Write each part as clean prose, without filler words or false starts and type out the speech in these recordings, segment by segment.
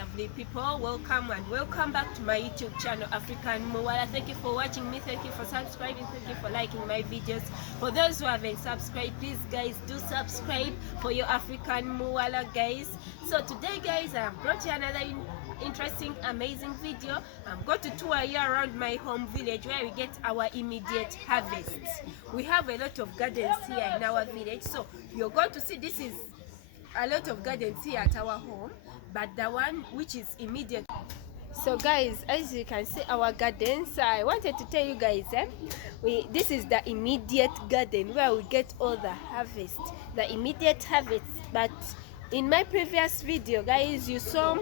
lovely people, welcome and welcome back to my YouTube channel African Muwala. Thank you for watching me, thank you for subscribing, thank you for liking my videos. For those who haven't subscribed, please guys do subscribe for your African Muwala guys. So today guys, I have brought you another interesting, amazing video. I'm going to tour you around my home village where we get our immediate harvests. We have a lot of gardens here in our village, so you're going to see this is a lot of gardens here at our home, but the one which is immediate. So guys, as you can see our gardens, I wanted to tell you guys this is the immediate garden where we get all the harvest, the immediate harvest. But in my previous video guys, you saw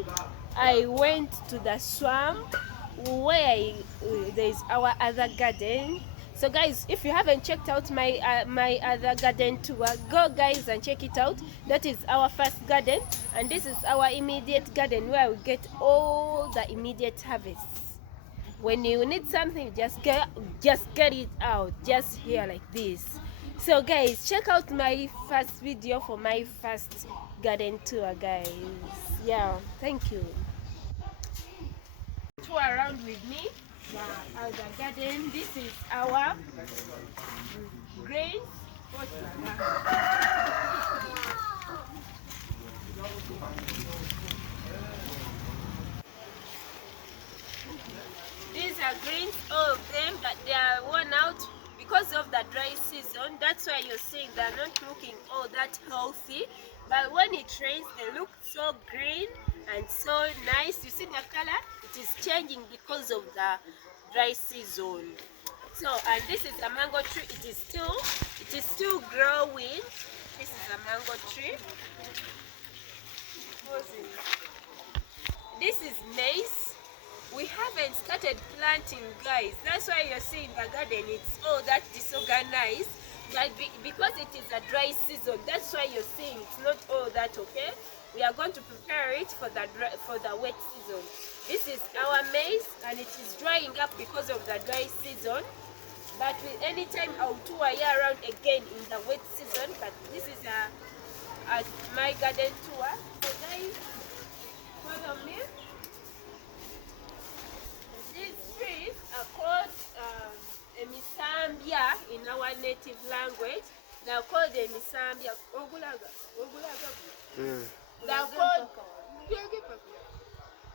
I went to the swamp where there's our other garden. So guys, if you haven't checked out my my other garden tour, go guys and check it out. That is our first garden, and this is our immediate garden where we get all the immediate harvests. When you need something, just get it out, just here like this. So guys, check out my first video for my first garden tour guys. Yeah, thank you. Tour around with me the garden. This is our grains. These are greens, all of them, but they are worn out because of the dry season. That's why you're seeing they're not looking all that healthy. But when it rains, they look so green and so nice. You see the color? It is changing because of the dry season. So, and this is a mango tree. It is still growing. This is a mango tree. This is maize. We haven't started planting guys. That's why you're seeing the garden, it's all that disorganized. But because it is a dry season, that's why you're seeing it's not all that okay. We are going to prepare it for the wet season. This is our maize, and it is drying up because of the dry season. But anytime I'll tour you around again in the wet season. But this is my garden tour. So guys, follow me. These trees are called emisambya in our native language. They are called emisambya.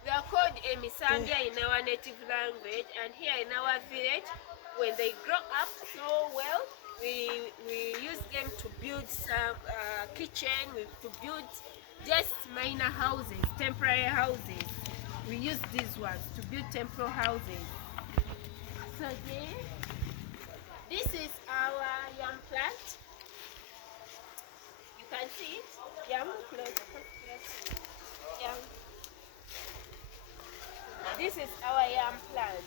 They are called emisambya in our native language, and here in our village, when they grow up so well, we use them to build some kitchen, to build just minor houses, temporary houses. We use these ones to build temporary houses. So again, this is our yam plant. You can see it. Yam plant. Yam. This is our yam plant.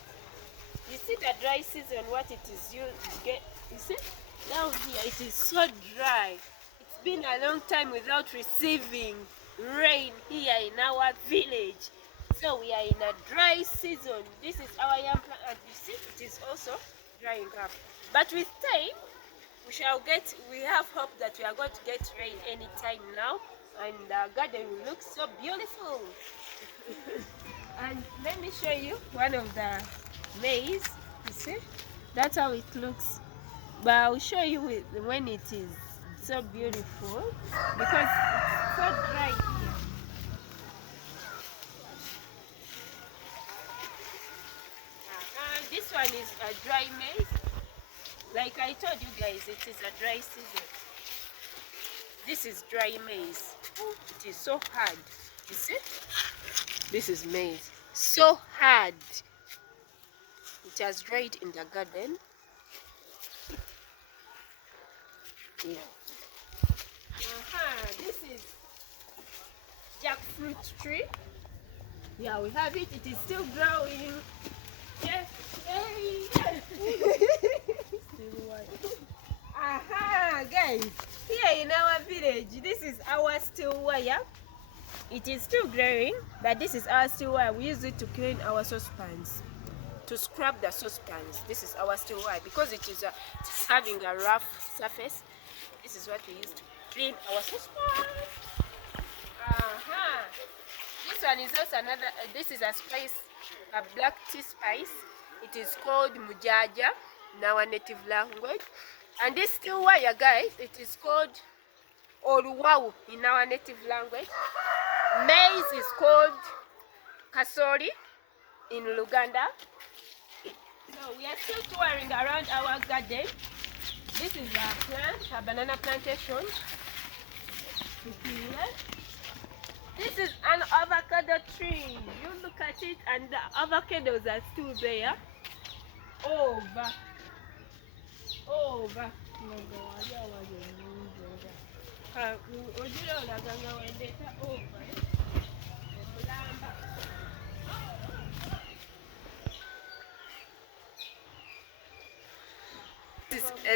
You see the dry season, what it is used to get. You see? Down here it is so dry. It's been a long time without receiving rain here in our village. So we are in a dry season. This is our yam plant, and you see it is also drying up. But with time, we have hope that we are going to get rain anytime now, and the garden will look so beautiful. And let me show you one of the maize. You see? That's how it looks. But I'll show you when it is so beautiful, because it's so dry here. This one is a dry maize. Like I told you guys, it is a dry season. This is dry maize. It is so hard. You see? This is maize. So hard. It has dried in the garden. Yeah. This is jackfruit tree. Yeah, we have it. It is still growing. Yes. Guys, here in our village, this is our steel wire. It is still growing, but this is our steel wire. We use it to clean our saucepans, to scrub the saucepans. This is our steel wire because it's having a rough surface. This is what we use to clean our saucepans. This one is also another, this is a spice, a black tea spice. It is called mujaja in our native language. And this still wire, guys, it is called oluwawu in our native language. Maize is called kasori in Luganda. So we are still touring around our garden. This is a plant, a banana plantation. This is an avocado tree. You look at it and the avocados are still there. Over.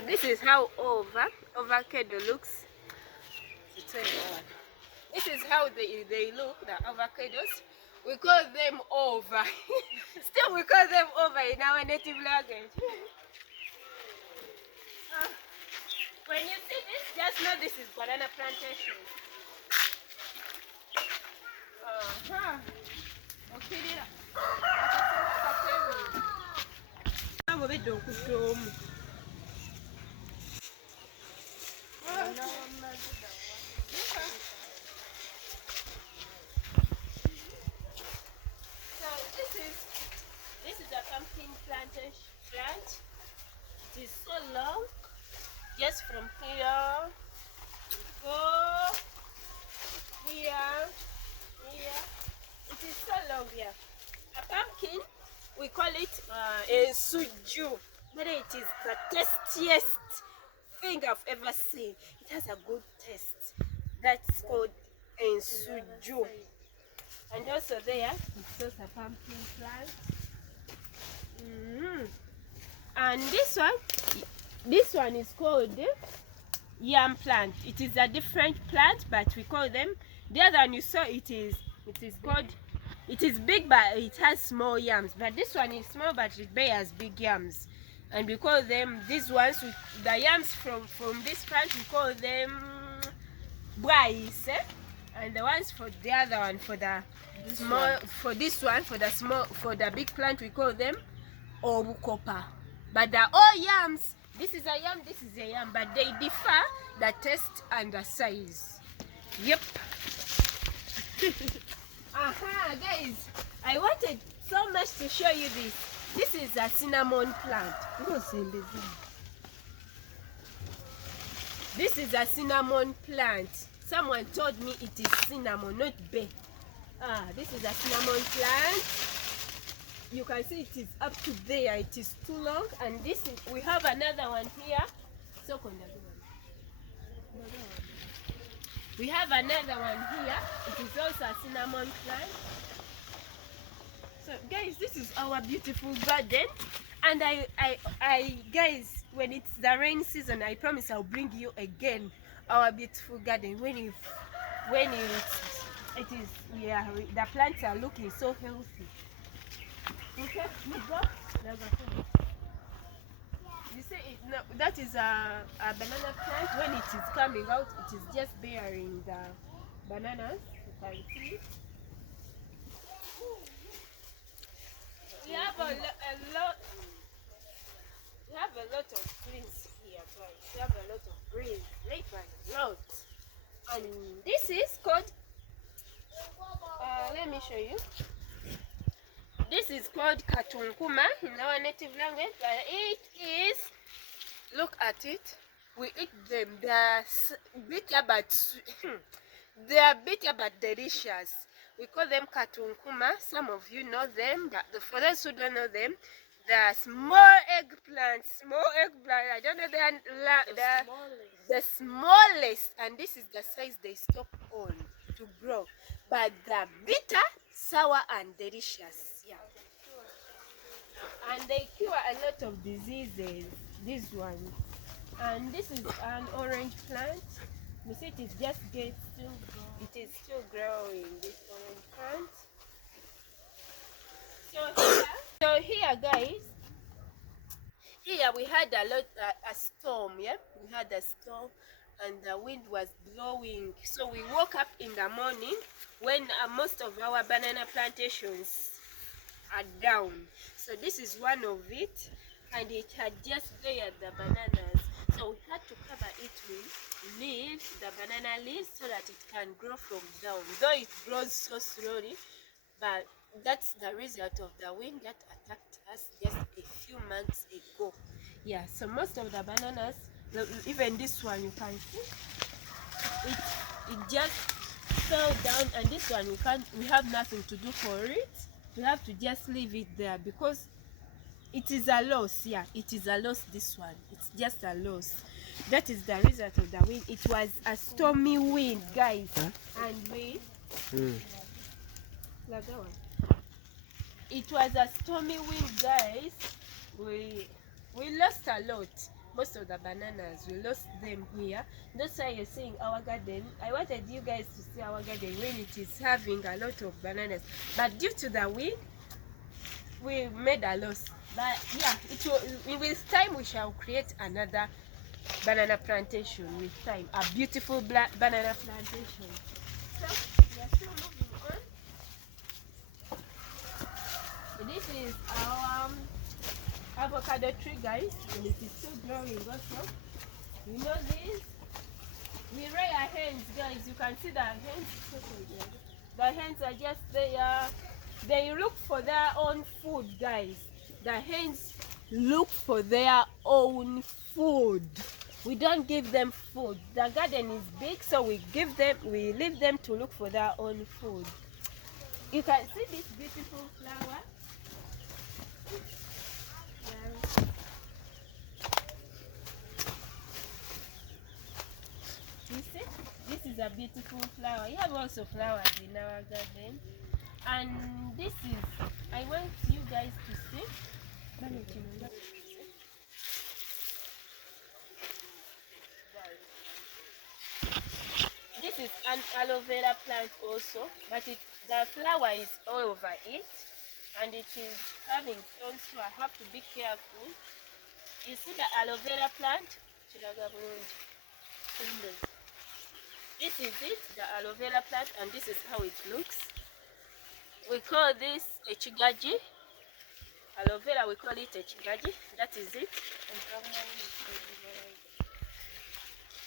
This is how avocado looks. This is how they look, the avocados. We call them over. Still we call them over in our native language. When you see this, just know this is banana plantation. So this is a pumpkin plantation plant. It is so long, just from here, go here. It is so long here. A pumpkin, we call it a suju. But it is the tastiest thing I've ever seen. It has a good taste. That's called a suju. And also there, it's also a pumpkin plant. And this one is called yam plant. It is a different plant, but we call them. The other one you saw, it is called. It is big, but it has small yams. But this one is small, but it bears big yams. And we call them these ones. The yams from this plant, we call them Maize. And the ones for the other one, for the small, for this one, for the big plant, we call them obukopa. But they're all yams. This is a yam, this is a yam, but they differ the taste and the size. Yep. Guys, I wanted so much to show you this. This is a cinnamon plant. This is a cinnamon plant. Someone told me it is cinnamon, not bay. This is a cinnamon plant. You can see it is up to there. It is too long. And this is, we have another one here. We have another one here. It is also a cinnamon plant. So guys, this is our beautiful garden. And I guys, when it's the rain season, I promise I'll bring you again our beautiful garden. The plants are looking so healthy. Okay, you go. You see, that is a banana plant. When it is coming out, it is just bearing the bananas. You can see. We have a lot of trees here, guys. We have a lot of trees, like a lot. And this is called. Let me show you. This is called katunkuma in our native language. It is, look at it. We eat them. They are bitter but delicious. We call them katunkuma. Some of you know them. But for those who don't know them, they are small eggplants. I don't know the smallest. And this is the size they stop on to grow. But they're bitter, sour, and delicious. Yeah. And they cure a lot of diseases. This one. And this is an orange plant. You see, it is just still growing. This orange plant. So here, guys. Here we had a storm. Yeah, we had a storm, and the wind was blowing. So we woke up in the morning when most of our banana plantations are down. So this is one of it, and it had just layered the bananas. So we had to cover it with leaves, the banana leaves, so that it can grow from down. Though it grows so slowly, but that's the result of the wind that attacked us just a few months ago. Yeah, so most of the bananas, even this one, you can see it just fell down, and this one we have nothing to do for it. We have to just leave it there because it is a loss. Yeah, it is a loss. This one, it's just a loss. That is the result of the wind. It was a stormy wind, guys, and it was a stormy wind, guys. We lost a lot. Most of the bananas, we lost them here. That's why you're seeing our garden. I wanted you guys to see our garden when it is having a lot of bananas, but due to the wind, we made a loss. But yeah, with time we shall create another banana plantation. With time, a beautiful black banana plantation. So we are still moving on. This is our avocado tree, guys, and it is still growing also. You know this? We rear our hens, guys. You can see the hens. The hens are just there. They look for their own food, guys. The hens look for their own food. We don't give them food. The garden is big, so we leave them to look for their own food. You can see this beautiful flower. You see, this is a beautiful flower. You have also flowers in our garden, and this is, I want you guys to see. This is an aloe vera plant also, but the flower is all over it, and it is having thorns, so I have to be careful. You see the aloe vera plant? This is it, the aloe vera plant, and this is how it looks. We call this a chigaji. Aloe vera, we call it a chigaji. That is it.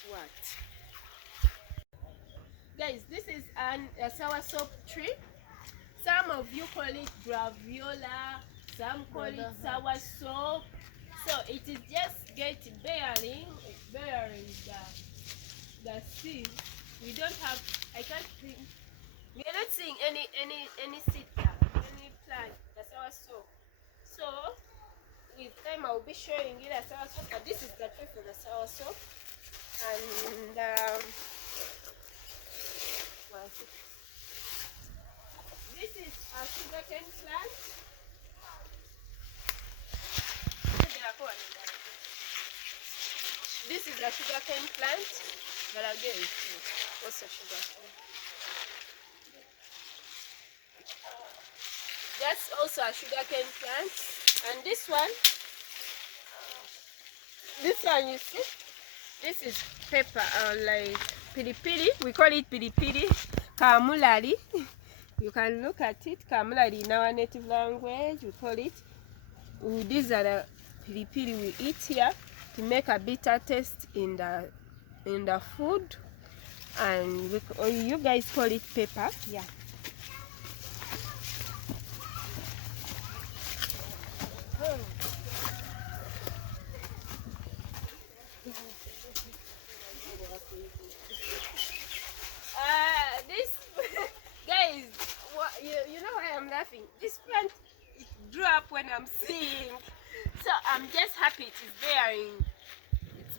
What? Guys, this is a sour soap tree. Some of you call it graviola, some call it sour soap. So it is just bearing the seed. We don't have, I can't think, we are not seeing any seed there, any plant, the sour soap. So with time I will be showing you the sour soap, but this is the tree for the sour soap. And this is a sugarcane plant. This is a sugarcane plant, but again, it's also sugarcane. That's also a sugarcane plant, and this one you see, this is pepper, like pili-pili. We call it pili-pili, kamulari. You can look at it, kamulari in our native language. We call it. These are the pili-pili we eat here to make a bitter taste in the food, and you guys call it pepper. Yeah. This guys, you know why I'm laughing? This plant, it grew up when I'm seeing, so I'm just happy it is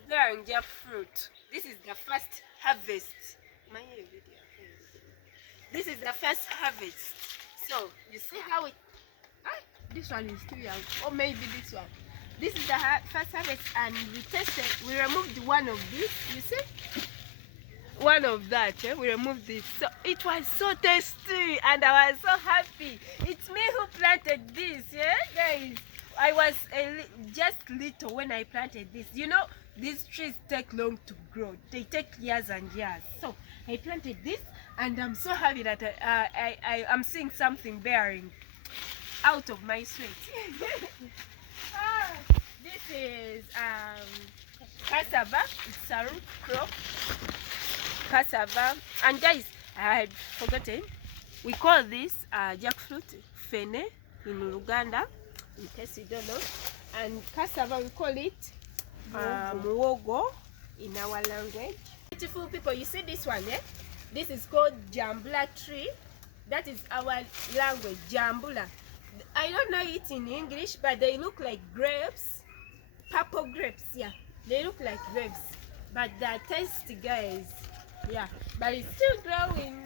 bearing their fruit. This is the first harvest. This is the first harvest. So you see how it. This one is too young, or maybe this one. This is the first harvest, and we tested. We removed one of this. You see, one of that. We removed it. So it was so tasty, and I was so happy. It's me who planted this, yeah, guys. I was just little when I planted this. You know, these trees take long to grow. They take years and years. So I planted this, and I'm so happy that I'm seeing something bearing out of my sweat. This is cassava. It's a root crop. Cassava. And guys, I had forgotten. We call this jackfruit fene in Uganda, in case you don't know. And cassava, we call it muwogo in our language. Beautiful people, you see this one, eh? This is called jambula tree. That is our language, jambula. I don't know it in English, but they look like grapes, purple grapes. Yeah, they look like grapes, but they're tasty, guys. Yeah, but it's still growing.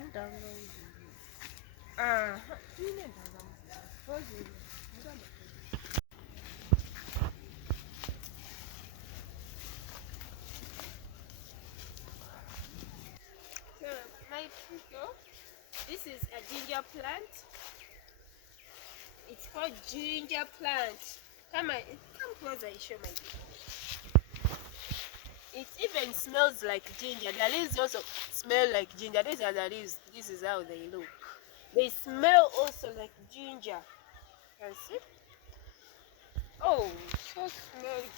So my people, this is a ginger plant. It's called ginger plant. Come closer, I show my people. It even smells like ginger. The leaves also smell like ginger. These are the leaves. This is how they look. They smell also like ginger. Can see? Oh, so smelly.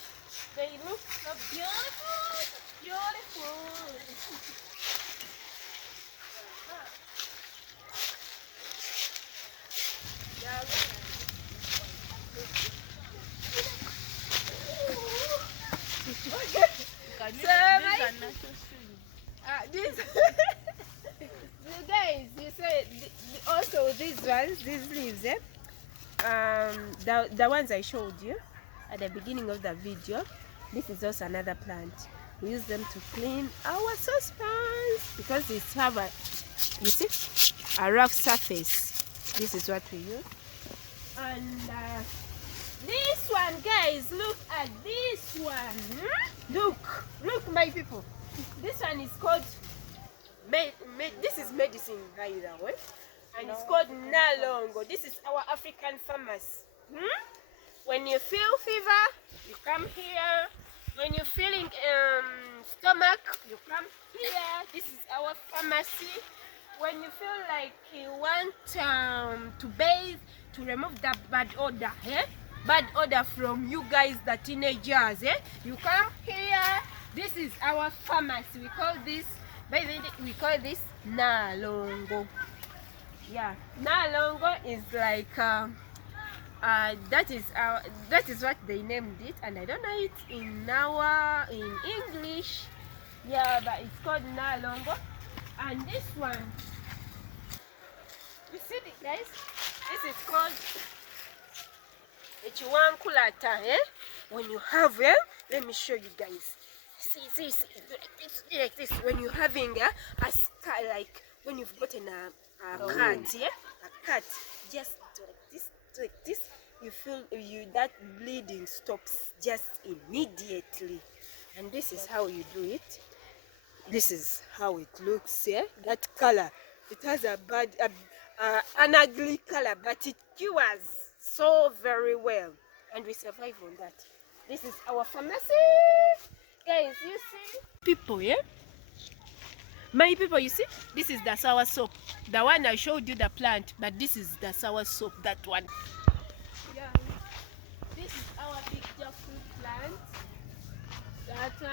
They look so beautiful. Beautiful. Guys, you said also these ones, these leaves, the ones I showed you at the beginning of the video. This is also another plant. We use them to clean our saucepans because they have a, you see, a rough surface. This is what we use. And this one, guys, look at this one. Look, my people. This one is called this is medicine, by the way, and it's called nalongo. This is our African farmers. When you feel fever, you come here. When you're feeling stomach, you come here. This is our pharmacy. When you feel like you want to bathe, to remove the bad odor, bad odor from you guys, the teenagers, you come here. This is our pharmacy. We call this, we call this nalongo. Yeah, nalongo is like that is what they named it, and I don't know it in English. Yeah, but it's called nalongo. And this one, you see it, guys? This is called kulata. When you have let me show you guys. See, like this. When you're having a scar, like when you've gotten a cut, a cut, just like this, you feel that bleeding stops just immediately. And this is how you do it. This is how it looks. That color, it has an ugly color, but it cures so very well, and we survive on that. This is our pharmacy, guys. You see, people, my people, you see, this is the sour soap, the one I showed you, the plant, but this is the sour soap, that one. Yeah, this is our big jackfruit plant.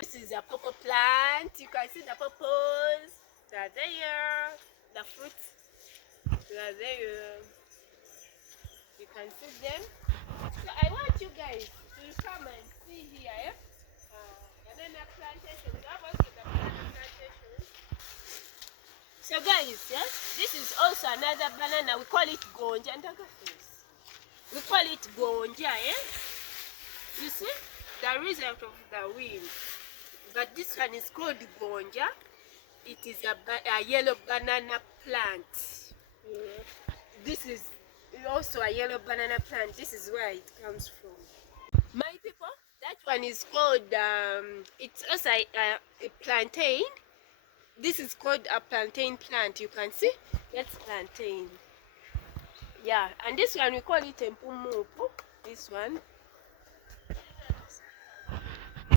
This is a purple plant. You can see the purples. They're there. The fruits, they're there. You can see them. So I want you guys to come and see here. Banana plantation. We have also the banana plantation. So guys, this is also another banana. We call it gonja. We call it gonja. You see? The result of the wind. But this one is called gonja. It is a yellow banana plant. This is also a yellow banana plant. This is where it comes from. My people, that one is called, it's also a plantain. This is called a plantain plant. You can see? That's plantain. Yeah, and this one we call it empumupu. This one.